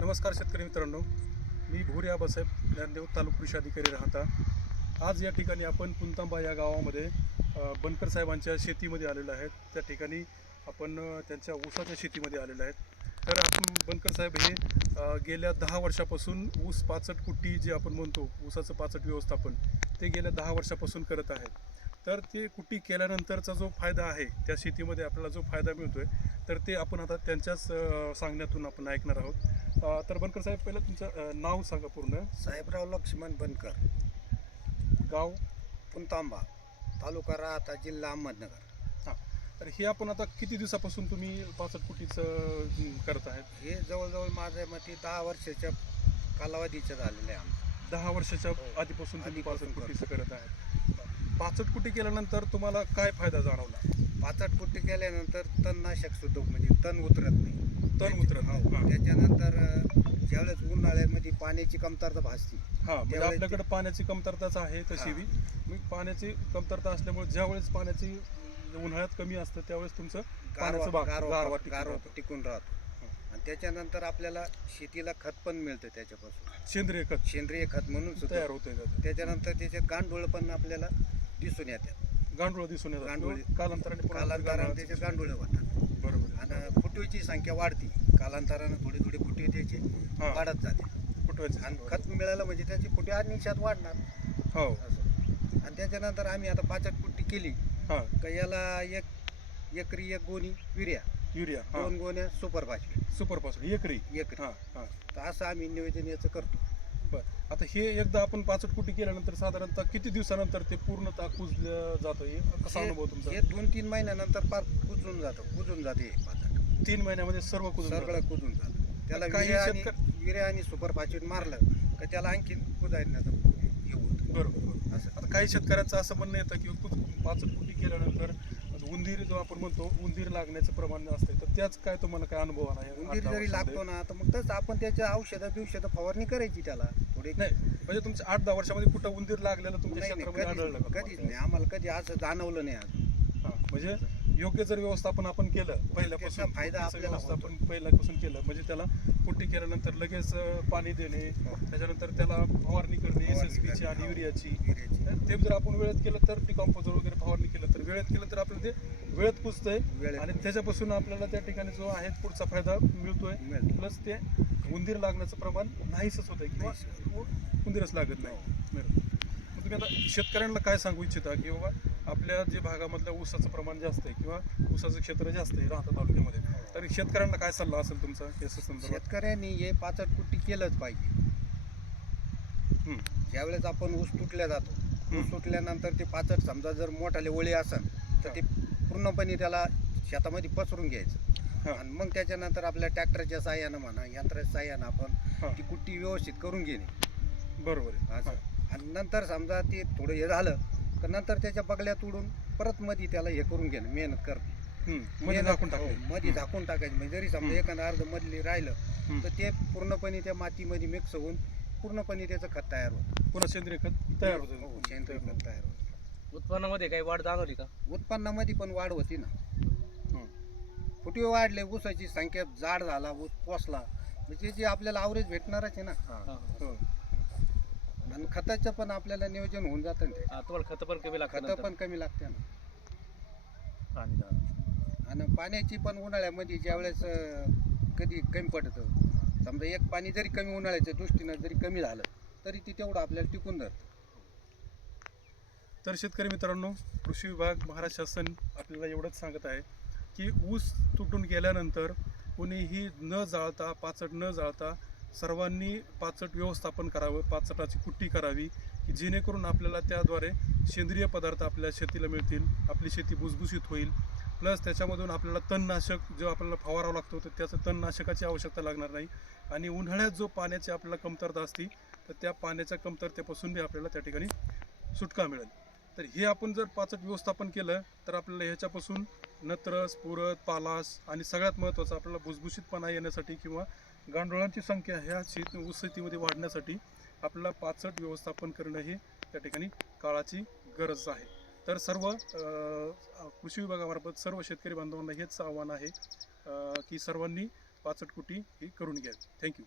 नमस्कार शेतकरी मित्रांनो. मी भोरी आबासाहेब ज्ञानदेव तालुक कृषी अधिकारी राहता. आज या ठिकाणी आपण पुंतांबा या गावामध्ये बनकर साहेबांच्या शेतीमध्ये आलेलो आहेत. त्या ठिकाणी आपण त्यांच्या ऊसाच्या शेतीमध्ये आलेलो आहेत. तर आपण बनकर साहेब हे गेल्या दहा वर्षापासून ऊस पाचट कुट्टी जे आपण म्हणतो ऊसाचं पाचट व्यवस्थापन ते गेल्या दहा वर्षापासून करत आहेत तर ते कुट्टी केल्यानंतरचा जो फायदा आहे त्या शेतीमध्ये आपल्याला जो फायदा मिळतो आहे तर ते आपण आता त्यांच्याच सांगण्यातून आपण ऐकणार आहोत. तर बनकर साहेब पहिलं तुमचं नाव सांगा पूर्ण. साहेबराव लक्ष्मण बनकर. गाव? पुंतांबा तालुका राहता जिल्हा अहमदनगर. तर हे आपण आता किती दिवसापासून तुम्ही पाचट कुटीचं करत आहेत? हे जवळजवळ माझ्या मते दहा वर्षाच्या कालावधीचं झालेलं आहे आमचं. दहा वर्षाच्या हो. आधीपासून तुम्ही पाचट कुटीचं करत आहेत. पाचट कुटी केल्यानंतर तुम्हाला काय फायदा जाणवला पाचट कुट्टी केल्यानंतर तणनाशक सुद्धा म्हणजे तण उतरत नाही तण उतरत. हो. हा. त्याच्यानंतर अं, ज्यावेळेस उन्हाळ्यामध्ये पाण्याची कमतरता भासते हा म्हणजे त्यावेळेस आपल्याकडे पाण्याची कमतरताच आहे तशी. बी पाण्याची कमतरता असल्यामुळे ज्यावेळेस पाण्याची उन्हाळ्यात कमी असतं त्यावेळेस तुमचं पाण्याचं गारवा भाग- गारवा गारवा टिकून गारवा राहतो. टिकून राहतो आणि त्याच्यानंतर आपल्याला शेतीला खत पण मिळतं त्याच्यापासून सेंद्रिय खत सेंद्रिय खत म्हणून सुद्धा तयार होते त्याचं. त्याच्यानंतर त्याच्यात गांडूळ पण आपल्याला दिसून येतात. गांडूळ दिसून येतात. गांडूळ. कालांतराने पुन्हा कालांतराने गांडूळ- त्याचे गांडूळ होतात. बरोबर. आणि फुटवीची संख्या वाढती. कालांतरानं थोडी थोडी फुटवी त्याची हा. वाढत जाते. फुटवायचं. आणि खत मिळालं म्हणजे त्याची फुटवी आणि निशात वाढणार. हो. असं. आणि त्याच्यानंतर आम्ही आता पाचट पुट्टी केली. हा. का याला एक एकरी एक गोणी युरिया. युरिया हा. दोन गोण्या सुपर भाजी सुपरपासून एकरी. एकरी. हा हा. तर असं आम्ही नियोजन याचं करतो. बर. आता हे एकदा आपण पाचट कुटी केल्यानंतर साधारणतः किती दिवसानंतर ते पूर्णतः कुजलं जातं? हे कसा अनुभव तुमचा? हे दोन तीन महिन्यानंतर पार कुजून जातं. कुजून जाते हे पाचट. तीन महिन्यामध्ये सर्व कुजून जातं. सगळं कुजून जातं. त्याला काही युरिया आणि आणि सुपर फास्फेट मारलं का त्याला आणखीन कुजायचं हे होतं. बरोबर बरोबर. असं. आता काही शेतकऱ्यांचं असं म्हणणं येतं की कुज- पाचट कुटी केल्यानंतर उंदीर जो आपण म्हणतो उंदीर लागण्याचं प्रमाण असतं तर त्याच काय तुम्हाला काय अनुभव आला या उंदीर जरी वर्षामध्ये? लागतो ना तर मग तसं आपण त्याच्या औषधं बिवषधं फवारणी करायची त्याला. नाही म्हणजे तुमच्या आठ दहा वर्षामध्ये कुठं उंदीर लागलेलं तुमच्या नाही, नाही, क्षेत्रामध्ये आढळलं का? कधीच? नाही. आम्हाला कधी असं जाणवलं नाही हा, म्हणजे? योग्य जर व्यवस्थापन आपण केलं पहिल्यापासून फायदा आपल्याला व्यवस्थापन पहिल्यापासून केलं म्हणजे त्याला कुट्टी केल्यानंतर लगेच पाणी देणे त्याच्यानंतर त्याला फवारणी करणे एस एस करणे, आणि हो. युरियाची. ते जर आपण वेळेत केलं तर डिकॉम्पोजर वगैरे फवारणी केलं तर वेळेत केलं तर आपलं ते वेळेत पुजतंय आणि त्याच्यापासून आपल्याला त्या ठिकाणी जो आहे पुढचा फायदा मिळतोय. मिळतो. प्लस ते उंदीर लागण्याचं प्रमाण नाहीसच होतंय किंवा उंदीरच लागत नाही. मग तुम्ही आता शेतकऱ्यांना काय सांगू इच्छिता की बाबा आपल्या जे भागामधल्या ऊसाचं प्रमाण जास्त आहे किंवा ऊसाचं क्षेत्र जास्त आहे राहता तालुक्यामध्ये तर शेतकऱ्यांना काय सल्ला असेल तुमचा संदर्भात शेतकऱ्यांनी हे पाचट कुट्टी केलंच पाहिजे. ज्यावेळेस आपण ऊस तुटल्या जातो. ऊस तुटल्यानंतर ते पाचट समजा जर मोठाले ओळी असेल तर ते पूर्णपणे त्याला शेतामध्ये पसरून घ्यायचं. आणि मग त्याच्यानंतर आपल्या ट्रॅक्टरच्या साह्यानं म्हणा यंत्राच्या साह्यानं. आपण ती कुट्टी व्यवस्थित करून घेणे बरोबर आहे असं. आणि नंतर समजा ते थोडं हे झालं तर नंतर त्याच्या बगल्या तोडून परत मध्ये त्याला हे करून घेणं मेहनत करणं हं. मध्ये दाखवून हो, टाकले मध्ये झाकून टाकायचं. म्हणजे जरी समजा हं. एखादं अर्ध मधली राहिलं हं. तर ते पूर्णपणे त्या मातीमध्ये मिक्स होऊन पूर्णपणे त्याचं खत तयार होतं. पुन्हा सेंद्रिय खत तयार हो, होतं सेंद्रिय खत तयार होतं. उत्पन्नामध्ये काही वाढ जाणवली का? उत्पन्नामध्ये पण वाढ होती ना. हं. फुटवे वाढले ऊसाची संख्या जाड झाला ऊस पोसला. म्हणजे जे आपल्याला आवरेज भेटणारच आहे ना. हो. आणि खताचं पण आपल्याला नियोजन होऊन जातं ना ते. हा, तुम्हाला खत पण कमी लागतं खतं नंतर. पण कमी लागते ना. आणि पाण्याची पण उन्हाळ्यामध्ये ज्यावेळेस अं, कधी कमी पडतं समजा एक पाणी जरी कमी उन्हाळ्याच्या दृष्टीनं जरी कमी झालं तरी ते तेवढं आपल्याला टिकून धरतं. तर शेतकरी मित्रांनो कृषी विभाग महाराष्ट्र शासन आपल्याला एवढंच सांगत आहे की ऊस तुटून गेल्यानंतर कुणीही न जाळता पाचट न जाळता सर्वांनी पाचट व्यवस्थापन करावं पाचटाची कुट्टी करावी की जेणेकरून आपल्याला त्याद्वारे सेंद्रिय पदार्थ आपल्या शेतीला मिळतील आपली शेती भुसभुशीत होईल. प्लस त्याच्यामधून आपल्याला तणनाशक जो आपल्याला फवारावं लागतो तर त्याचं तणनाशकाची आवश्यकता लागणार नाही. आणि उन्हाळ्यात जो पाण्याची आपल्याला कमतरता असती तर त्या पाण्याच्या कमतरतेपासून बी आपल्याला त्या ठिकाणी सुटका मिळेल. तर हे आपण जर पाचट व्यवस्थापन केलं तर आपल्याला ह्याच्यापासून नत्र स्फुरत पालास आणि सगळ्यात महत्त्वाचं आपल्याला भुसभुशीतपणा येण्यासाठी किंवा गांडोळांची संख्या ह्या शेत ऊस शेतीमध्ये वाढण्यासाठी आपल्याला पाचट व्यवस्थापन करणं हे त्या ठिकाणी काळाची गरज आहे. तर सर्व कृषी विभागामार्फत सर्व शेतकरी बांधवांना हेच आव्हान आहे की सर्वांनी पाचट कुटी ही करून घ्यावी. थँक्यू